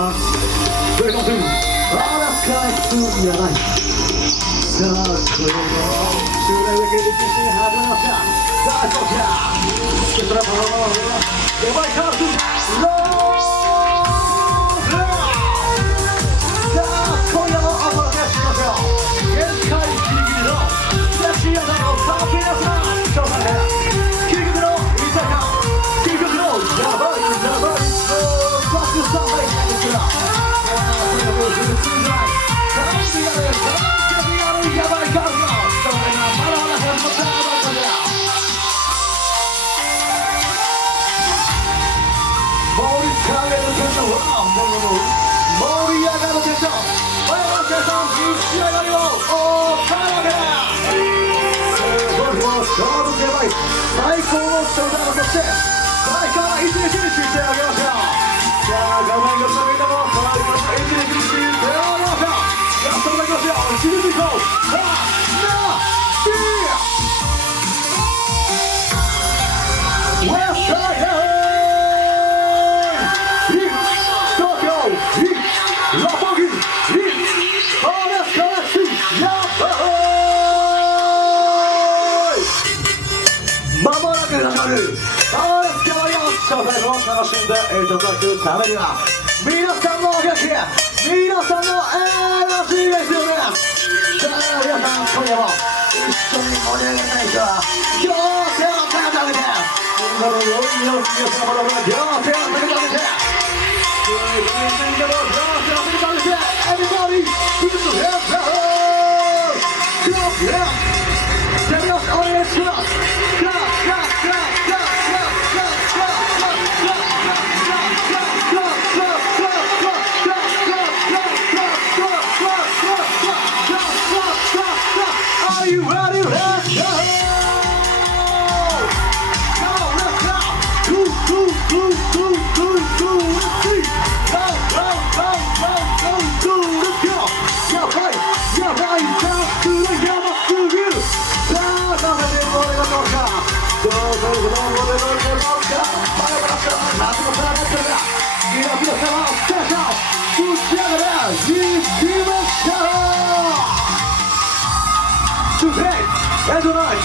さんプレゼントアラスカイスやないさあこれも襲来だけで自信始まりましたさあこちらスケトラパワーデバイカーズローズさあ今夜もお届けしますよ限界ギリギリのセシアのサーフィナスな挑戦編究極の居酒屋究極のヤバいバックスターライフなんですがそれがもうすぐ通じないサーフィナでヤバいガールのそれがまだまだ始まったばかりだ盛り上げるテンションは盛り上がるテンション我々の皆さんに仕上がりをお買い上げだすごいもう勝負やばい最高のショータイムとして最高の一日にしてあげましょうさあ画面越しのみんなも最高の一日にしてあげましょうやっといきますよ一日に行こうさあまもなく始まるアースキャバリアンショータイムを楽しんでいただくためには皆さんのお客皆さんのエナジーが必要ですさあ皆さん今夜も一緒に盛り上げたい人は両手を高く上げてみんなの良い様子皆様の両手を高く上げてみんなの両手を高く上げて Everybody put your hands up Clap yeah じゃあ皆さんお願いしますAre you ready? Let's go! Come on, let's go! Go, go, go, go, go, go, let's see! Go, go, go, go, go, go, let's go! やばいやばいダンスがやばすぎるさあ、食べてもらいましょうかどうぞどうぞどうぞどうぞバラバラした夏のサーバーから皆様ステーション打ち上げでいきましょうToday and tonight,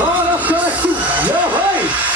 all of us, yeah, right.